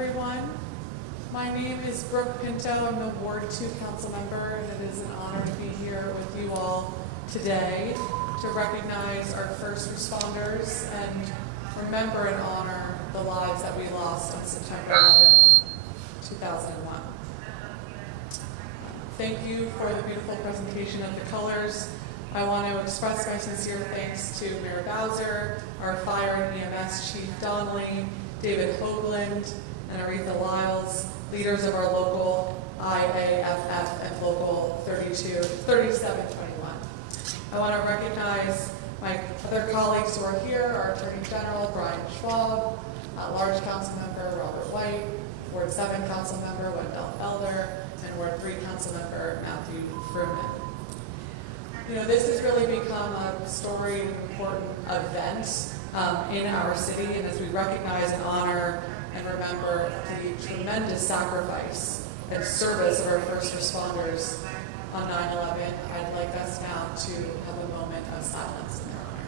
everyone. My name is Brooke Pinto. I'm the Ward 2 council member, and it is an honor to be here with you all today to recognize our first responders and remember and honor the lives that we lost on September 11th, 2001. Thank you for the beautiful presentation of the colors. I want to express my sincere thanks to Muriel Bowser, our Fire and EMS Chief Donnelly, David Hoagland, and Aretha Lyles, leaders of our local IAFF and local 3721. I want to recognize my other colleagues who are here, our Attorney General, Brian Schwab, Large Council Member, Robert White, Ward 7 Council Member, Wendell Felder, and Ward 3 Council Member, Matthew Fruman. You know, this has really become a storied, important event in our city, and as we recognize and honor and remember the tremendous sacrifice and service of our first responders on 9/11, I'd like us now to have a moment of silence in their honor.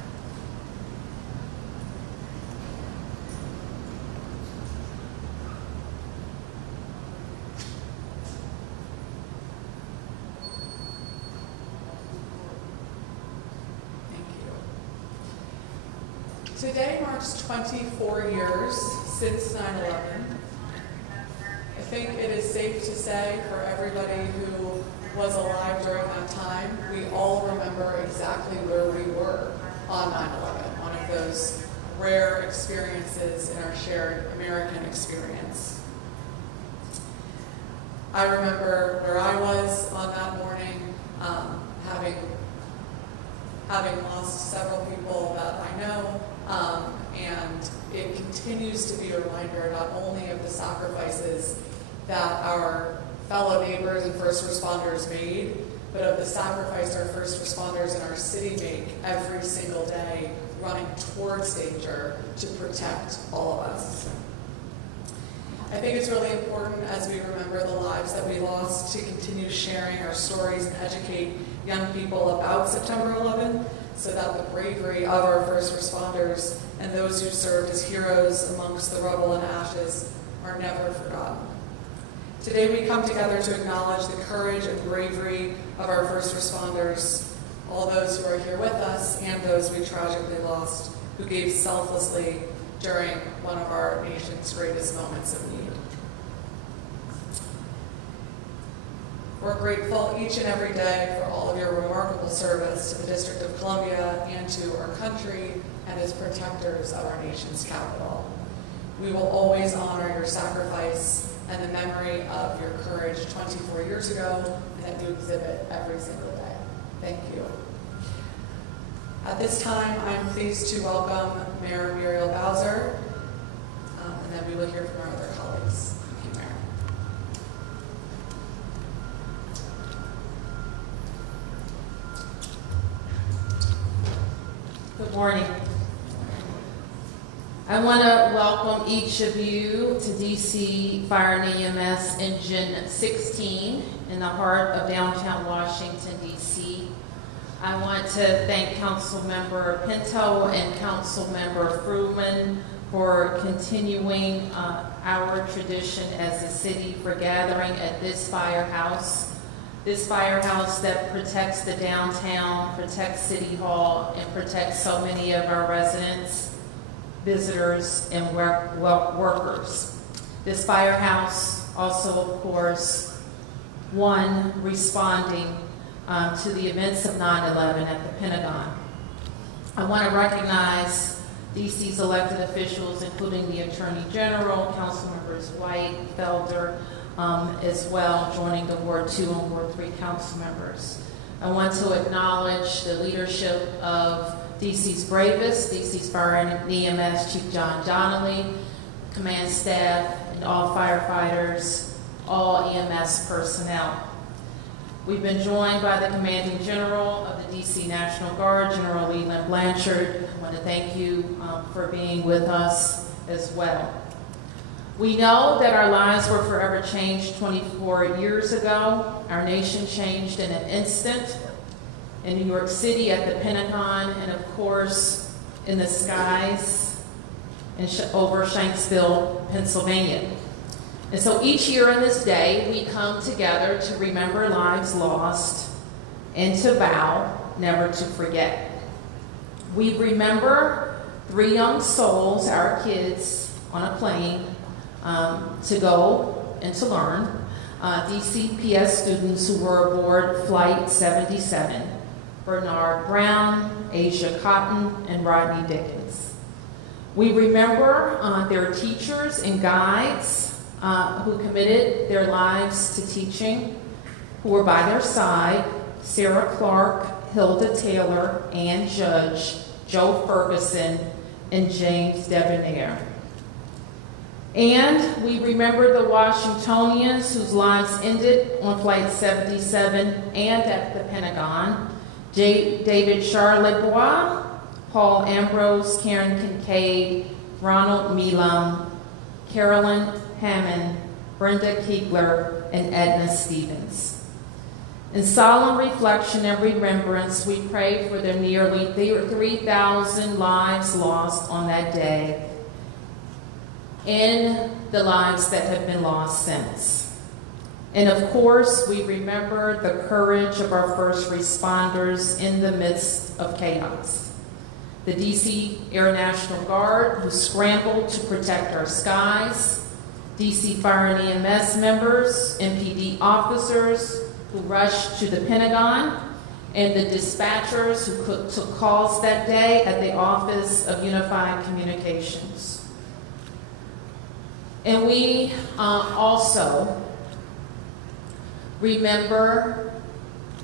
Today marks 24 years since 9/11. I think it is safe to say for everybody who was alive during that time, we all remember exactly where we were on 9/11, one of those rare experiences in our shared American experience. I remember where I was on that morning, having lost several people that I know, and it continues to be a reminder not only of the sacrifices that our fellow neighbors and first responders made, but of the sacrifice our first responders in our city make every single day, running towards danger to protect all of us. I think it's really important as we remember the lives that we lost to continue sharing our stories and educate young people about September 11th, so that the bravery of our first responders and those who served as heroes amongst the rubble and ashes are never forgotten. Today we come together to acknowledge the courage and bravery of our first responders, all those who are here with us and those we tragically lost, who gave selflessly during one of our nation's greatest moments of need. We're grateful each and every day for all of your remarkable service to the District of Columbia and to our country and as protectors of our nation's capital. We will always honor your sacrifice and the memory of your courage 24 years ago and that you exhibit every single day. Thank you. At this time, I'm pleased to welcome Mayor Muriel Bowser, and then we will hear from our other colleagues. Thank you, Mayor. Good morning. I want to welcome each of you to DC Fire and EMS Engine 16 in the heart of downtown Washington, DC. I want to thank Councilmember Pinto and Councilmember Fruman for continuing our tradition as a city for gathering at this firehouse. This firehouse that protects the downtown, protects City Hall, and protects so many of our residents, visitors, and workers. This firehouse also, of course, one responding to the events of 9/11 at the Pentagon. I want to recognize DC's elected officials, including the Attorney General, Councilmembers White, Felder, as well, joining the Ward 2 and Ward 3 council members. I want to acknowledge the leadership of DC's bravest, DC's Fire and EMS Chief John Donnelly, command staff, and all firefighters, all EMS personnel. We've been joined by the Commanding General of the DC National Guard, General Leland Blanchard. I want to thank you for being with us as well. We know that our lives were forever changed 24 years ago. Our nation changed in an instant in New York City at the Pentagon, and of course in the skies over Shanksville, Pennsylvania. And so each year on this day, we come together to remember lives lost and to vow never to forget. We remember 3 young souls, our kids, on a plane to go and to learn. DCPS students who were aboard Flight 77, Bernard Brown, Asia Cotton, and Rodney Dickens. We remember their teachers and guides who committed their lives to teaching, who were by their side: Sarah Clark, Hilda Taylor, Ann Judge, Joe Ferguson, and James Debonair. And we remember the Washingtonians whose lives ended on Flight 77 and at the Pentagon: David Charlebois, Paul Ambrose, Karen Kincaid, Ronald Milam, Carolyn Hammond, Brenda Kiegler, and Edna Stevens. In solemn reflection and remembrance, we pray for the nearly 3,000 lives lost on that day and the lives that have been lost since. And of course, we remember the courage of our first responders in the midst of chaos. The DC Air National Guard, who scrambled to protect our skies, DC Fire and EMS members, MPD officers who rushed to the Pentagon, and the dispatchers who took calls that day at the Office of Unified Communications. And we also remember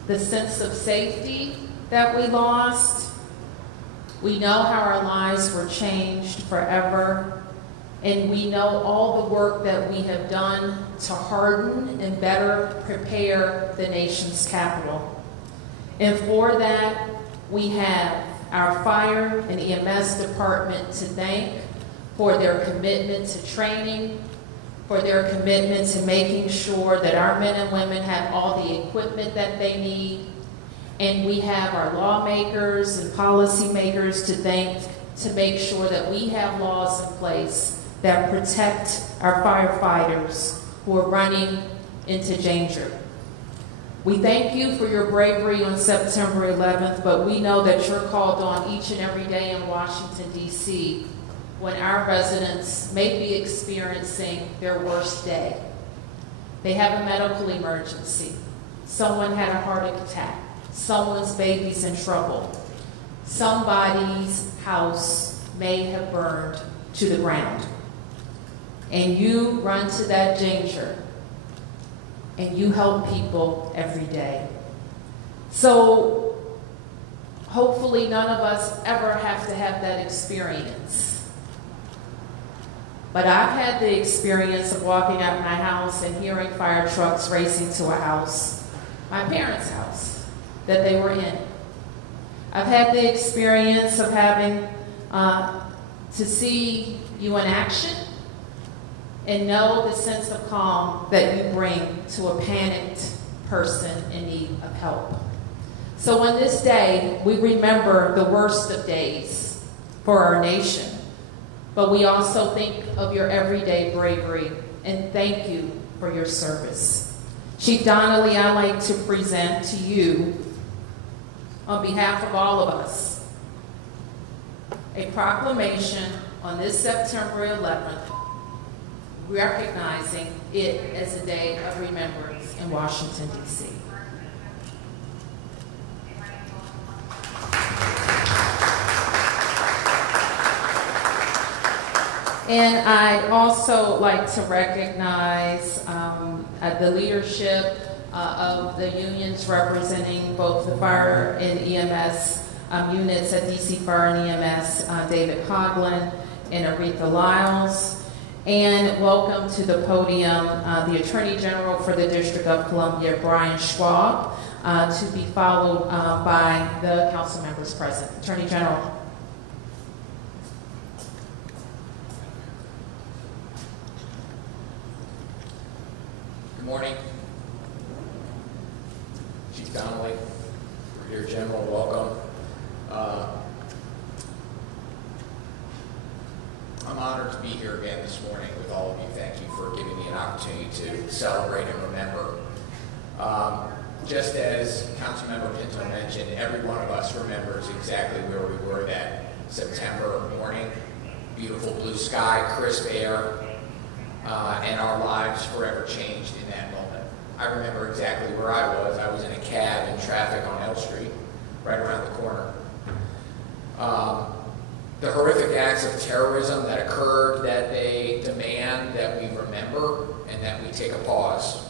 the sense of safety that we lost. We know how our lives were changed forever, and we know all the work that we have done to harden and better prepare the nation's capital. And for that, we have our fire and EMS department to thank for their commitment to training, for their commitment to making sure that our men and women have all the equipment that they need. And we have our lawmakers and policymakers to thank to make sure that we have laws in place that protect our firefighters who are running into danger. We thank you for your bravery on September 11th, but we know that you're called on each and every day in Washington, D.C., when our residents may be experiencing their worst day. They have a medical emergency. Someone had a heart attack. Someone's baby's in trouble. Somebody's house may have burned to the ground. And you run to that danger, and you help people every day. So hopefully none of us ever have to have that experience. But I've had the experience of walking out my house and hearing fire trucks racing to a house, my parents' house, that they were in. I've had the experience of having to see you in action and know the sense of calm that you bring to a panicked person in need of help. So on this day, we remember the worst of days for our nation, but we also think of your everyday bravery and thank you for your service. Chief Donnelly, I'd like to present to you, on behalf of all of us, a proclamation on this September 11th, recognizing it as a day of remembrance in Washington, D.C. And I'd also like to recognize the leadership of the unions representing both the fire and EMS units at DC Fire and EMS, David Coughlin and Aretha Lyles. And welcome to the podium the Attorney General for the District of Columbia, Brian Schwab, to be followed by the council members present. Attorney General. Good morning. Chief Donnelly, Brigadier General, welcome. I'm honored to be here again this morning with all of you. Thank you for giving me an opportunity opportunity to celebrate and remember. Just as Councilmember Pinto mentioned, every one of us remembers exactly where we were that September morning. Beautiful blue sky, crisp air, and our lives forever changed in that moment. I remember exactly where I was. I was in a cab in traffic on L Street, right around the corner. The horrific acts of terrorism that occurred that day demand that we remember and that we take a pause,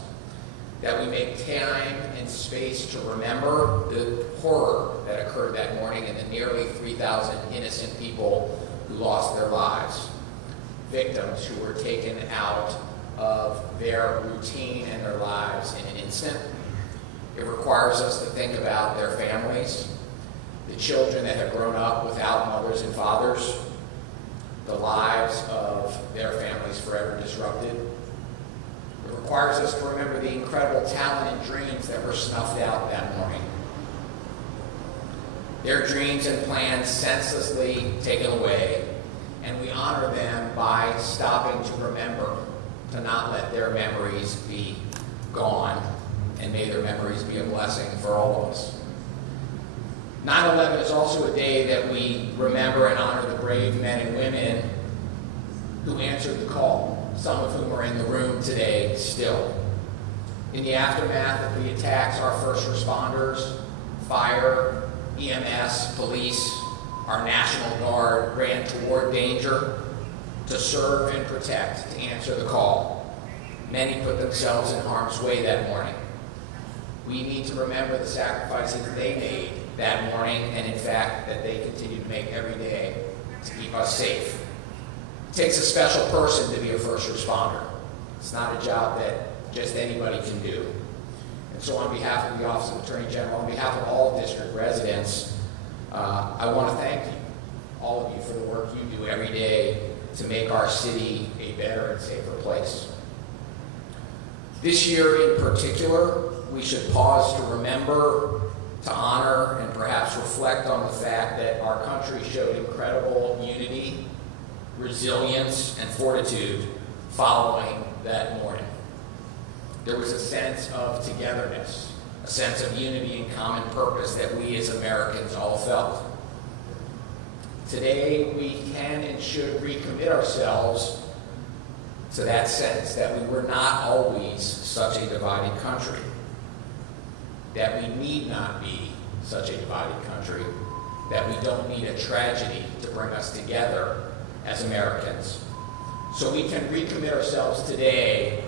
that we make time and space to remember the horror that occurred that morning and the nearly 3,000 innocent people who lost their lives, victims who were taken out of their routine and their lives in an instant. It requires us to think about their families, the children that have grown up without mothers and fathers, the lives of their families forever disrupted. It requires us to remember the incredible talent and dreams that were snuffed out that morning. Their dreams and plans senselessly taken away, and we honor them by stopping to remember, to not let their memories be gone, and may their memories be a blessing for all of us. 9/11 is also a day that we remember and honor the brave men and women who answered the call, some of whom are in the room today still. In the aftermath of the attacks, our first responders, fire, EMS, police, our National Guard ran toward danger to serve and protect, to answer the call. Many put themselves in harm's way that morning. We need to remember the sacrifices they made that morning, and in fact, that they continue to make every day to keep us safe. It takes a special person to be a first responder. It's not a job that just anybody can do. And so on behalf of the Office of Attorney General, on behalf of all district residents, I want to thank you, all of you, for the work you do every day to make our city a better and safer place. This year in particular, we should pause to remember, to honor, and perhaps reflect on the fact that our country showed incredible unity, resilience, and fortitude following that morning. There was a sense of togetherness, a sense of unity and common purpose that we as Americans all felt. Today, we can and should recommit ourselves to that sense that we were not always such a divided country, that we need not be such a divided country, that we don't need a tragedy to bring us together as Americans. So we can recommit ourselves today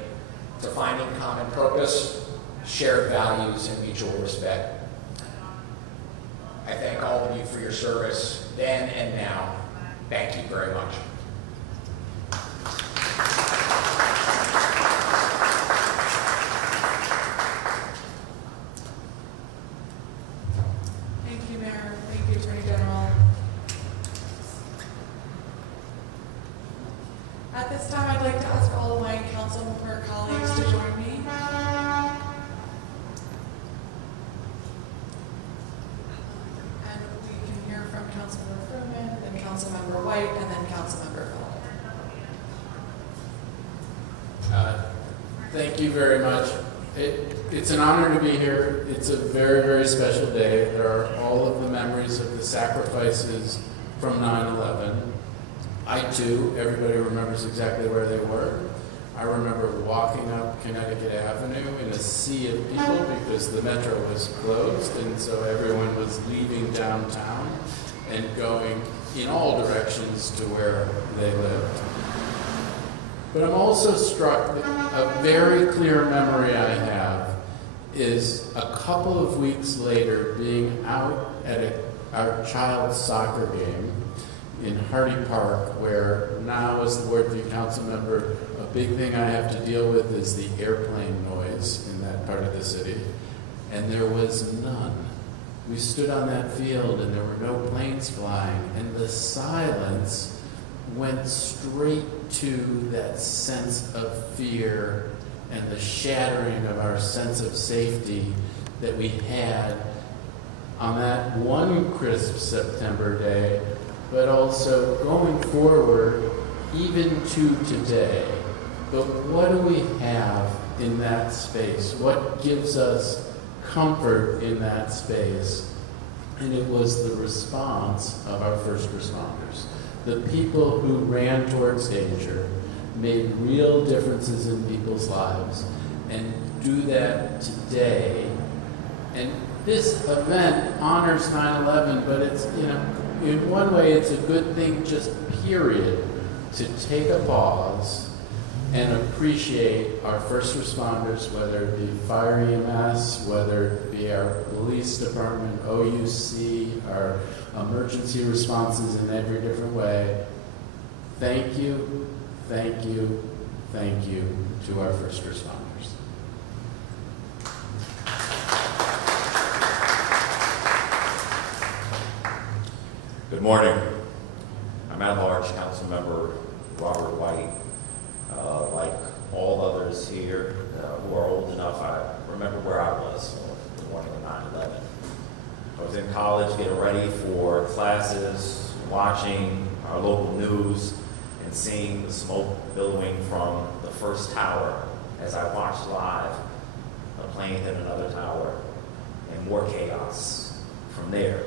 to finding common purpose, shared values, and mutual respect. I thank all of you for your service then and now. Thank you very much. Thank you, Mayor. Thank you, Attorney General. At this time, I'd like to ask all of my council member colleagues to join me. And we can hear from Councilmember Furman, then Councilmember White, and then Councilmember Phillips. Thank you very much. It's an honor to be here. It's a very, very special day. There are all of the memories of the sacrifices from 9/11. I too, everybody remembers exactly where they were. I remember walking up Connecticut Avenue in a sea of people because the metro was closed, and so everyone was leaving downtown and going in all directions to where they lived. But I'm also struck that a very clear memory I have is a couple of weeks later being out at our child's soccer game in Hardy Park, where now as the Ward 3 council member, a big thing I have to deal with is the airplane noise in that part of the city, and there was none. We stood on that field and there were no planes flying, and the silence went straight to that sense of fear and the shattering of our sense of safety that we had on that one crisp September day, but also going forward even to today. but what do we have in that space? What gives us comfort in that space? And it was the response of our first responders. The people who ran towards danger, made real differences in people's lives, and do that today. And this event honors 9/11, but it's, in one way it's a good thing, just period, to take a pause and appreciate our first responders, whether it be fire EMS, whether it be our police department, OUC, our emergency responses in every different way. Thank you, thank you, thank you to our first responders. Good morning. I'm at-large Councilmember Robert White. Like all others here who are old enough, I remember where I was on the morning of 9/11. I was in college getting ready for classes, watching our local news, and seeing the smoke billowing from the first tower as I watched live a plane hit another tower and more chaos from there.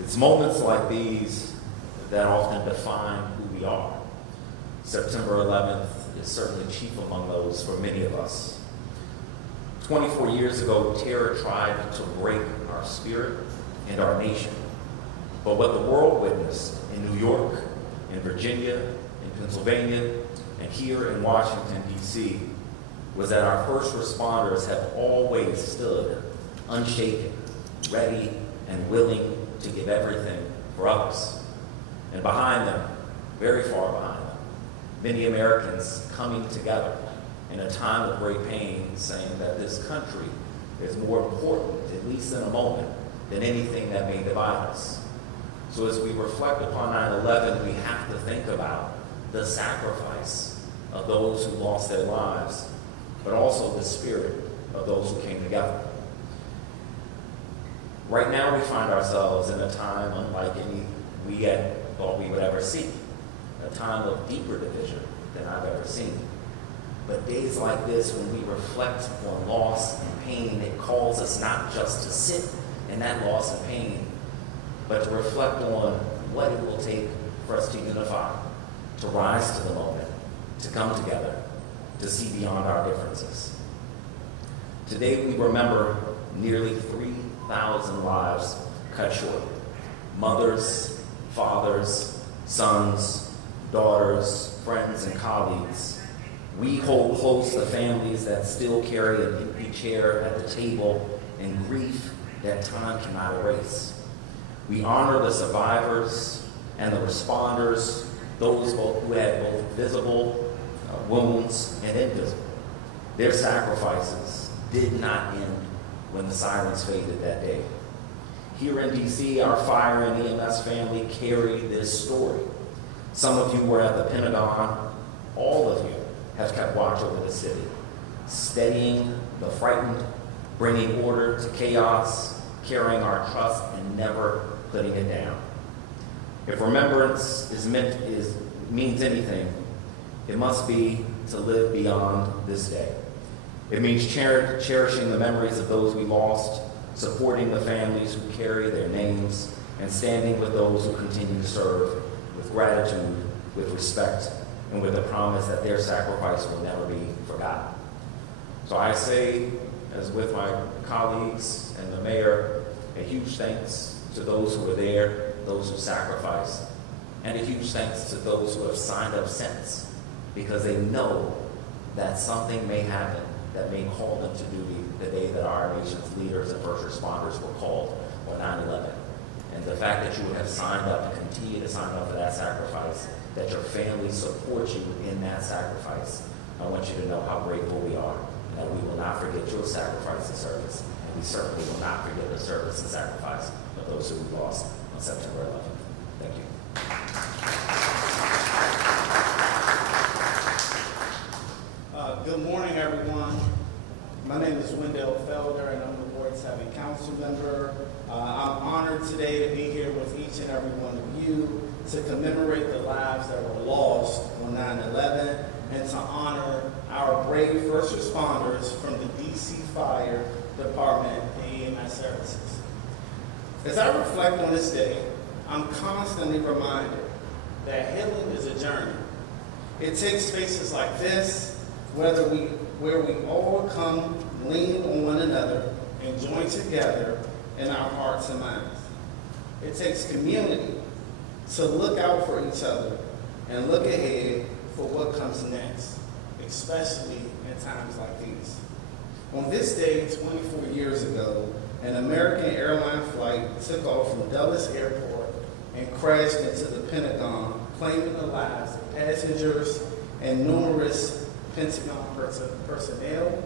It's moments like these that often define who we are. September 11th is certainly chief among those for many of us. 24 years ago, terror tried to break our spirit and our nation. But what the world witnessed in New York, in Virginia, in Pennsylvania, and here in Washington, D.C., was that our first responders have always stood unshaken, ready, and willing to give everything for others. And behind them, very far behind them, many Americans coming together in a time of great pain, saying that this country is more important, at least in a moment, than anything that may divide us. So as we reflect upon 9/11, we have to think about the sacrifice of those who lost their lives, but also the spirit of those who came together. Right now, we find ourselves in a time unlike any we had thought we would ever see, a time of deeper division than I've ever seen. But days like this, when we reflect on loss and pain, it calls us not just to sit in that loss and pain, but to reflect on what it will take for us to unify, to rise to the moment, to come together, to see beyond our differences. Today, we remember nearly 3,000 lives cut short. Mothers, fathers, sons, daughters, friends, and colleagues. We hold close the families that still carry an empty chair at the table and grief that time cannot erase. We honor the survivors and the responders, those who had both visible wounds and invisible. Their sacrifices did not end when the sirens faded that day. Here in D.C., our fire and EMS family carry this story. Some of you were at the Pentagon. All of you have kept watch over the city, steadying the frightened, bringing order to chaos, carrying our trust, and never putting it down. If remembrance means anything, it must be to live beyond this day. It means cherishing the memories of those we lost, supporting the families who carry their names, and standing with those who continue to serve with gratitude, with respect, and with the promise that their sacrifice will never be forgotten. So I say, as with my colleagues and the mayor, a huge thanks to those who were there, those who sacrificed, and a huge thanks to those who have signed up since, because they know that something may happen that may call them to duty the day that our nation's leaders and first responders were called on 9/11. And the fact that you would have signed up and continue to sign up for that sacrifice, that your family supports you in that sacrifice, I want you to know how grateful we are, and that we will not forget your sacrifice and service, and we certainly will not forget the service and sacrifice of those who we lost on September 11th. Thank you. Good morning, everyone. My name is Wendell Felder, and I'm the Ward 7 council member. I'm honored today to be here with each and every one of you to commemorate the lives that were lost on 9/11 and to honor our brave first responders from the DC Fire Department and EMS services. As I reflect on this day, I'm constantly reminded that healing is a journey. It takes spaces like this, where we all come, lean on one another, and join together in our hearts and minds. It takes community to look out for each other and look ahead for what comes next, especially in times like these. On this day, 24 years ago, an American airline flight took off from Dulles Airport and crashed into the Pentagon, claiming the lives of passengers and numerous Pentagon personnel.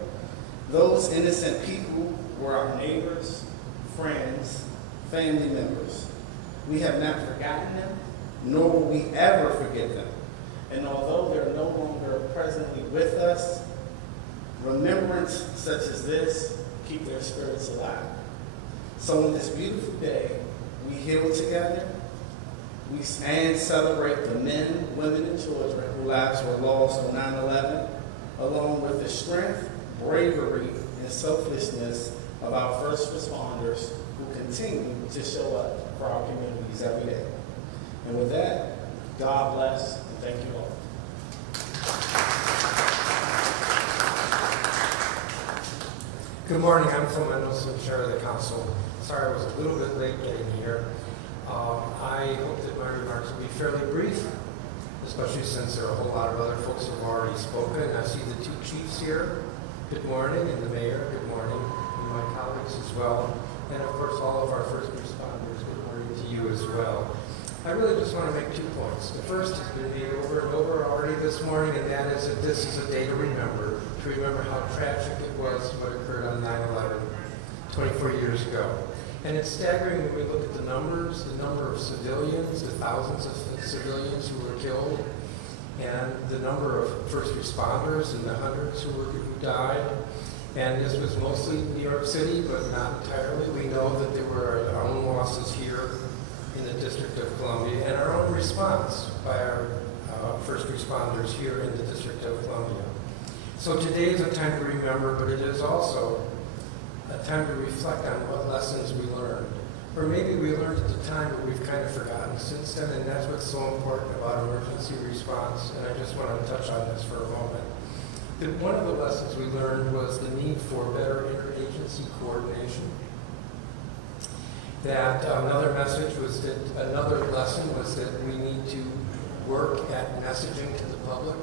Those innocent people were our neighbors, friends, family members. We have not forgotten them, nor will we ever forget them. And although they're no longer presently with us, remembrance such as this keep their spirits alive. So on this beautiful day, we heal together, we and celebrate the men, women, and children whose lives were lost on 9/11, along with the strength, bravery, and selflessness of our first responders who continue to show up for our communities every day. And with that, God bless, and thank you all. Good morning, I'm Phil Mendelson, Chair of the Council. Sorry I was a little bit late getting here. I hope that my remarks will be fairly brief, especially since there are a whole lot of other folks who have already spoken. I see the two chiefs here. Good morning, and the mayor, good morning, and my colleagues as well. And of course, all of our first responders, good morning to you as well. I really just want to make 2 points. The first has been made over and over already this morning, and that is that this is a day to remember how tragic it was what occurred on 9/11, 24 years ago. And it's staggering when we look at the numbers, the number of civilians, the thousands of civilians who were killed, and the number of first responders and the hundreds who died. And this was mostly New York City, but not entirely. We know that there were our own losses here in the District of Columbia, and our own response by our first responders here in the District of Columbia. So today is a time to remember, but it is also a time to reflect on what lessons we learned. Or maybe we learned at the time, but we've kind of forgotten since then, and that's what's so important about emergency response, and I just want to touch on this for a moment. One of the lessons we learned was the need for better interagency coordination. That another lesson was that we need to work at messaging to the public.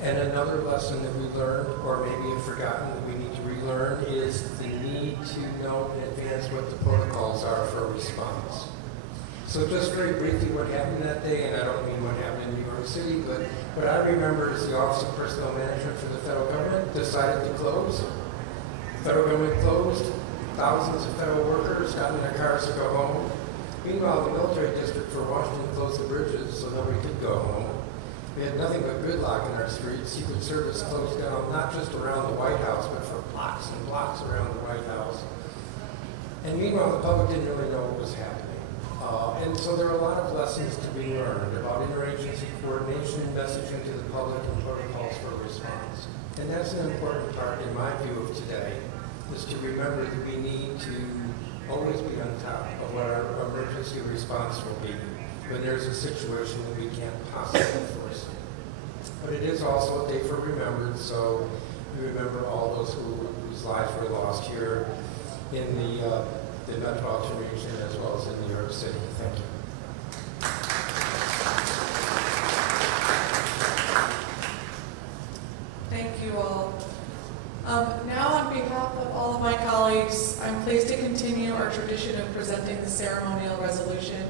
And another lesson that we learned, or maybe have forgotten that we need to relearn, is the need to know in advance what the protocols are for a response. So just very briefly what happened that day, and I don't mean what happened in New York City, but what I remember is the Office of Personnel Management for the federal government decided to close. The federal government closed. Thousands of federal workers got in their cars to go home. Meanwhile, the military district for Washington closed the bridges so nobody could go home. We had nothing but gridlock in our streets. Secret Service closed down not just around the White House, but for blocks and blocks around the White House. And meanwhile, the public didn't really know what was happening. And so there are a lot of lessons to be learned about interagency coordination, messaging to the public, and protocols for response. And that's an important part, in my view, of today, is to remember that we need to always be on top of what our emergency response will be when there's a situation that we can't possibly foresee. But it is also a day for remembrance, so we remember all those whose lives were lost here in the metropolitan region as well as in New York City. Thank you. Thank you all. Now, on behalf of all of my colleagues, I'm pleased to continue our tradition of presenting the ceremonial resolution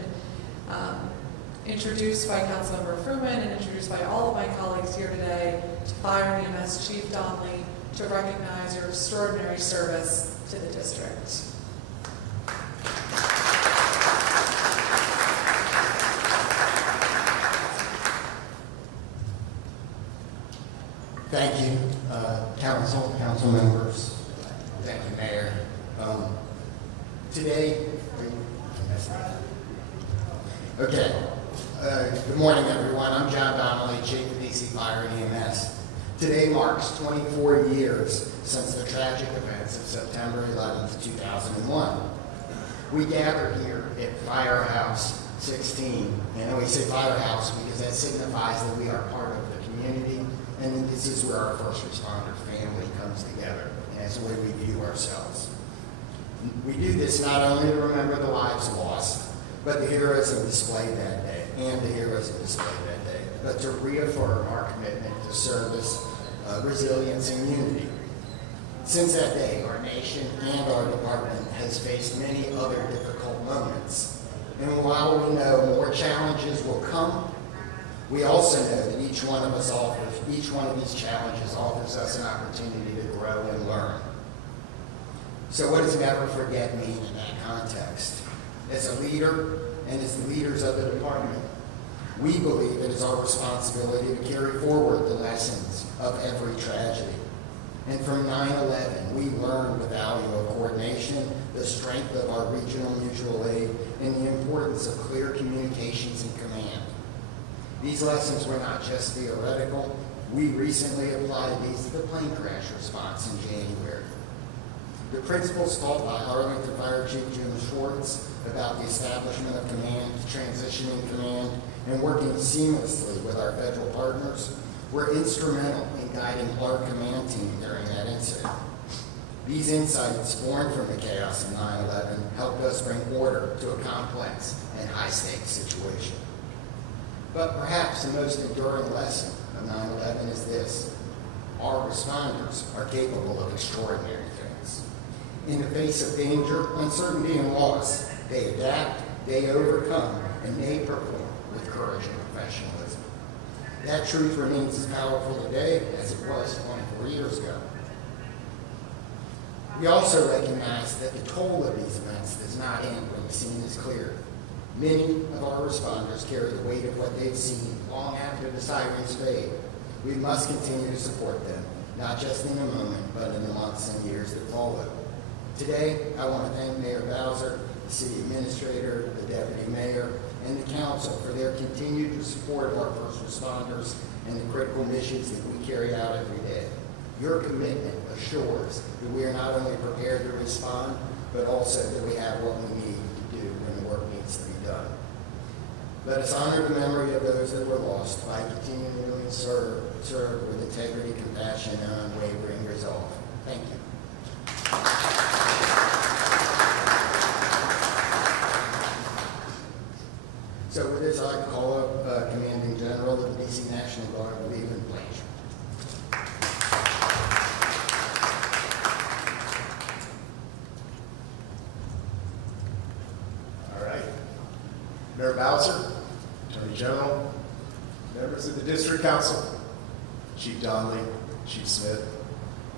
introduced by Councilmember Fruman and introduced by all of my colleagues here today to Fire and EMS Chief Donnelly to recognize your extraordinary service to the district. Thank you, council members. Thank you, Mayor. Today, okay. Good morning, everyone. I'm John Donnelly, Chief of DC Fire and EMS. Today marks 24 years since the tragic events of September 11th, 2001. We gather here at Firehouse 16, and we say Firehouse because that signifies that we are part of the community, and this is where our first responder family comes together, and that's the way we view ourselves. We do this not only to remember the lives lost, but the heroism displayed that day, but to reaffirm our commitment to service, resilience, and unity. Since that day, our nation and our department has faced many other difficult moments. And while we know more challenges will come, we also know that each one of these challenges offers us an opportunity to grow and learn. So what does never forget mean in that context? As a leader and as the leaders of the department, we believe it is our responsibility to carry forward the lessons of every tragedy. And from 9/11, we learned the value of coordination, the strength of our regional mutual aid, and the importance of clear communications and command. These lessons were not just theoretical. We recently applied these to the plane crash response in January. The principles taught by Arlington Fire Chief Jim Schwartz about the establishment of command, transitioning command, and working seamlessly with our federal partners were instrumental in guiding our command team during that incident. These insights, born from the chaos of 9/11, helped us bring order to a complex and high-stakes situation. But perhaps the most enduring lesson of 9/11 is this: our responders are capable of extraordinary things. In the face of danger, uncertainty, and loss, they adapt, they overcome, and they perform with courage and professionalism. That truth remains as powerful today as it was 24 years ago. We also recognize that the toll of these events does not end when the scene is cleared. Many of our responders carry the weight of what they've seen long after the sirens fade. We must continue to support them, not just in the moment, but in the months and years that follow. Today, I want to thank Mayor Bowser, the city administrator, the deputy mayor, and the council for their continued support of our first responders and the critical missions that we carry out every day. Your commitment assures that we are not only prepared to respond, but also that we have what we need to do when the work needs to be done. Let us honor the memory of those that were lost by continuing to serve with integrity, compassion, and unwavering resolve. Thank you. So with this, I'd call up Commanding General of the DC National Guard, Leland Blanchard. All right. Mayor Bowser, Attorney General, members of the District Council, Chief Donnelly, Chief Smith,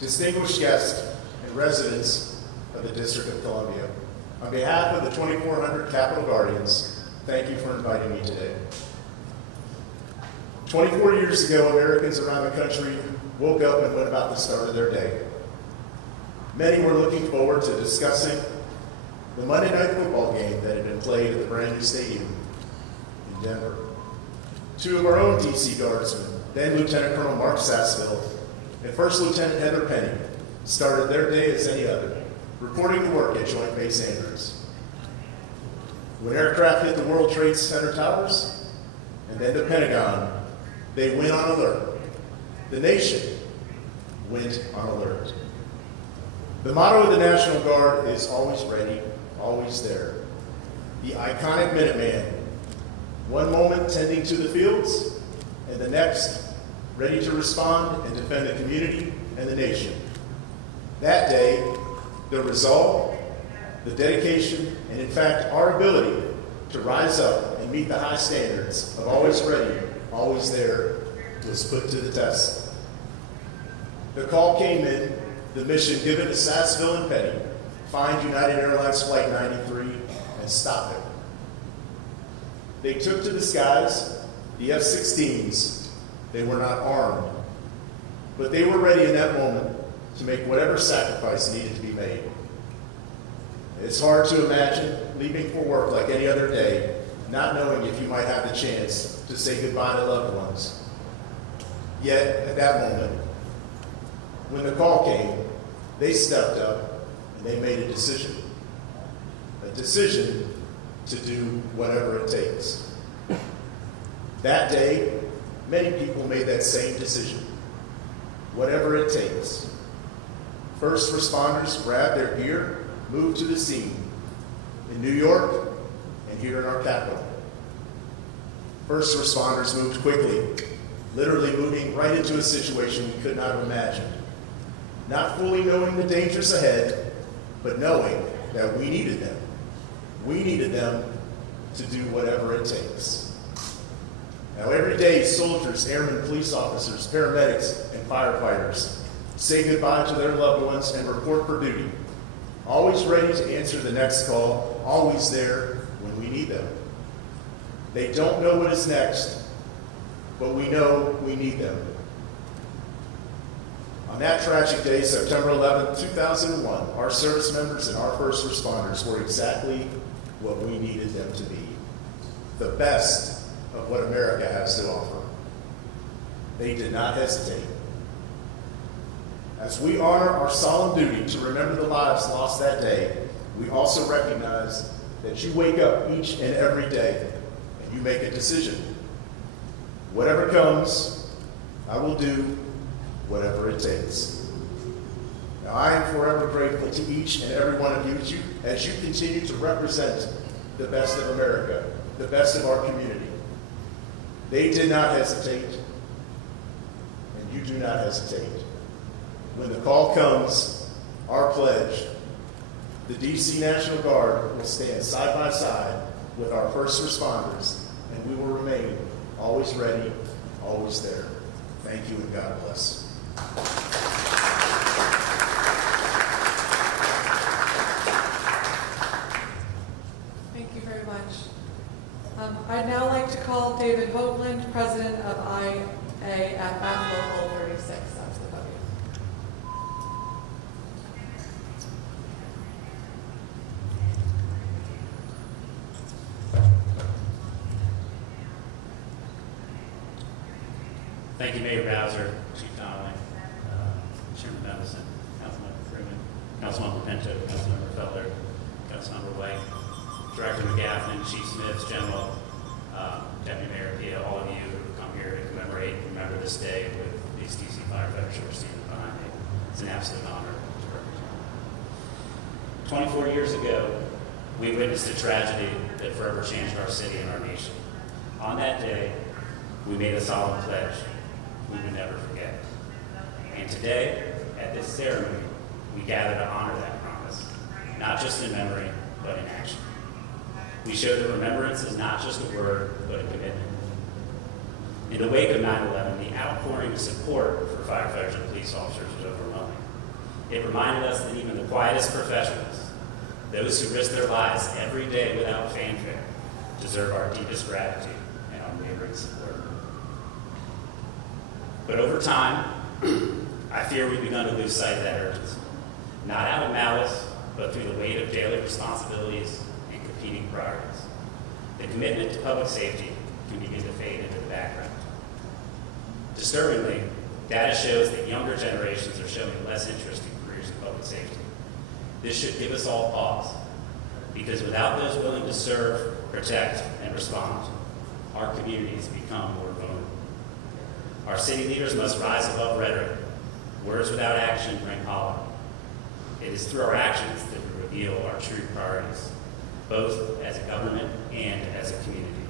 distinguished guests and residents of the District of Columbia, on behalf of the 2,400 Capitol Guardians, thank you for inviting me today. 24 years ago, Americans around the country woke up and went about the start of their day. Many were looking forward to discussing the Monday night football game that had been played at the brand new stadium in Denver. Two of our own DC Guardsmen, then Lieutenant Colonel Mark Sassville and First Lieutenant Heather Penny, started their day as any other, reporting to work at Joint Base Andrews. When aircraft hit the World Trade Center towers and then the Pentagon, they went on alert. The nation went on alert. The motto of the National Guard is always ready, always there. The iconic Minuteman, one moment tending to the fields, and the next ready to respond and defend the community and the nation. That day, the resolve, the dedication, and in fact, our ability to rise up and meet the high standards of always ready, always there, was put to the test. The call came in, the mission given to Sassville and Penny: find United Airlines Flight 93 and stop it. They took to the skies, the F-16s. They were not armed, but they were ready in that moment to make whatever sacrifice needed to be made. It's hard to imagine leaving for work like any other day, not knowing if you might have the chance to say goodbye to loved ones. Yet, at that moment, when the call came, they stepped up and they made a decision to do whatever it takes. That day, many people made that same decision, whatever it takes. First responders grabbed their gear, moved to the scene in New York and here in our capital. First responders moved quickly, literally moving right into a situation we could not have imagined. Not fully knowing the dangers ahead, but knowing that we needed them. We needed them to do whatever it takes. Now, every day, soldiers, airmen, police officers, paramedics, and firefighters say goodbye to their loved ones and report for duty. Always ready to answer the next call, always there when we need them. They don't know what is next, but we know we need them. On that tragic day, September 11, 2001, our service members and our first responders were exactly what we needed them to be. The best of what America has to offer. They did not hesitate. As we honor our solemn duty to remember the lives lost that day, we also recognize that you wake up each and every day and you make a decision. Whatever comes, I will do whatever it takes. Now, I am forever grateful to each and every one of you as you continue to represent the best of America, the best of our community. They did not hesitate, and you do not hesitate. When the call comes, our pledge, the DC National Guard will stand side by side with our first responders, and we will remain always ready, always there. Thank you, and God bless. Thank you very much. I'd now like to call David Hoagland, President of IAFF Local 36. That's the podium. Thank you, Mayor Bowser, Chief Donnelly, Chairman Madison, Councilmember Freeman, Councilmember Pinto, Councilmember Felder, Councilmember White, Director McGaffin, Chief Smith, General, Deputy Mayor Pia, all of you who have come here to commemorate and remember this day with these DC firefighters who are standing behind me. It's an absolute honor to represent. 24 years ago, we witnessed a tragedy that forever changed our city and our nation. On that day, we made a solemn pledge we would never forget. And today, at this ceremony, we gather to honor that promise, not just in memory, but in action. We show that remembrance is not just a word, but a commitment. In the wake of 9/11, the outpouring of support for firefighters and police officers was overwhelming. It reminded us that even the quietest professionals, those who risk their lives every day without fanfare, deserve our deepest gratitude and unwavering support. But over time, I fear we've begun to lose sight of that urgency. Not out of malice, but through the weight of daily responsibilities and competing priorities. The commitment to public safety can begin to fade into the background. Disturbingly, data shows that younger generations are showing less interest in careers in public safety. This should give us all pause, because without those willing to serve, protect, and respond, our communities become more vulnerable. Our city leaders must rise above rhetoric. Words without action bring hollow. It is through our actions that we reveal our true priorities, both as a government and as a community.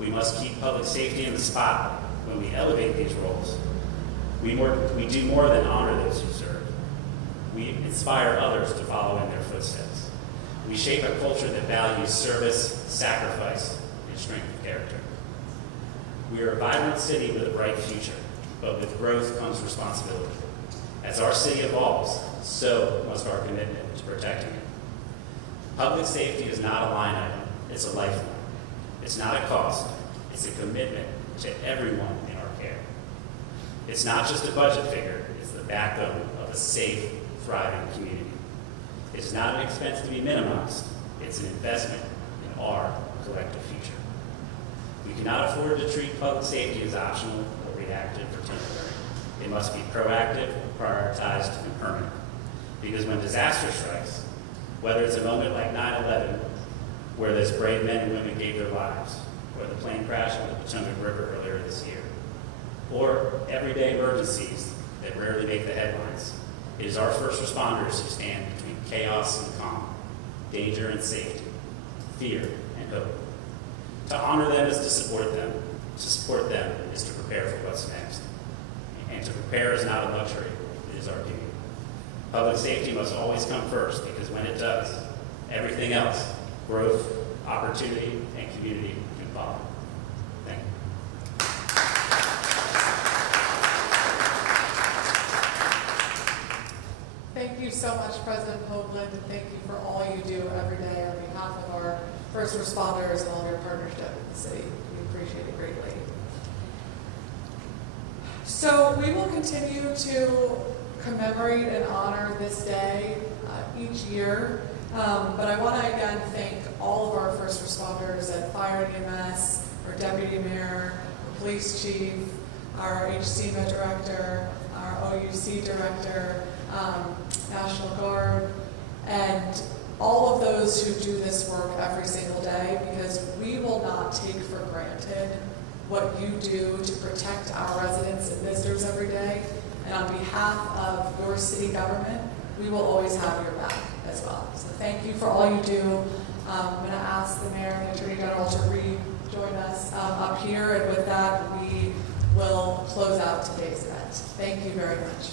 We must keep public safety in the spotlight when we elevate these roles. We do more than honor those who serve. We inspire others to follow in their footsteps. We shape a culture that values service, sacrifice, and strength of character. We are a vibrant city with a bright future, but with growth comes responsibility. As our city evolves, so must our commitment to protecting it. Public safety is not a line item, it's a lifeline. It's not a cost, it's a commitment to everyone in our care. It's not just a budget figure, it's the backbone of a safe, thriving community. It's not an expense to be minimized, it's an investment in our collective future. We cannot afford to treat public safety as optional or reactive or temporary. It must be proactive, prioritized, and permanent. Because when disaster strikes, whether it's a moment like 9/11, where those brave men and women gave their lives, or the plane crash on the Potomac River earlier this year, or everyday emergencies that rarely make the headlines, it is our first responders who stand between chaos and calm, danger and safety, fear and hope. To honor them is to support them. To support them is to prepare for what's next. And to prepare is not a luxury, it is our duty. Public safety must always come first, because when it does, everything else, growth, opportunity, and community, can follow. Thank you. Thank you so much, President Hoagland, and thank you for all you do every day on behalf of our first responders and all of your partnership with the city. We appreciate it greatly. So we will continue to commemorate and honor this day each year, but I want to again thank all of our first responders at Fire and EMS, our Deputy Mayor, our Police Chief, our HCMA Director, our OUC Director, National Guard, and all of those who do this work every single day, because we will not take for granted what you do to protect our residents and visitors every day. And on behalf of your city government, we will always have your back as well. So thank you for all you do. I'm going to ask the Mayor and the Attorney General to rejoin us up here, and with that, we will close out today's event. Thank you very much.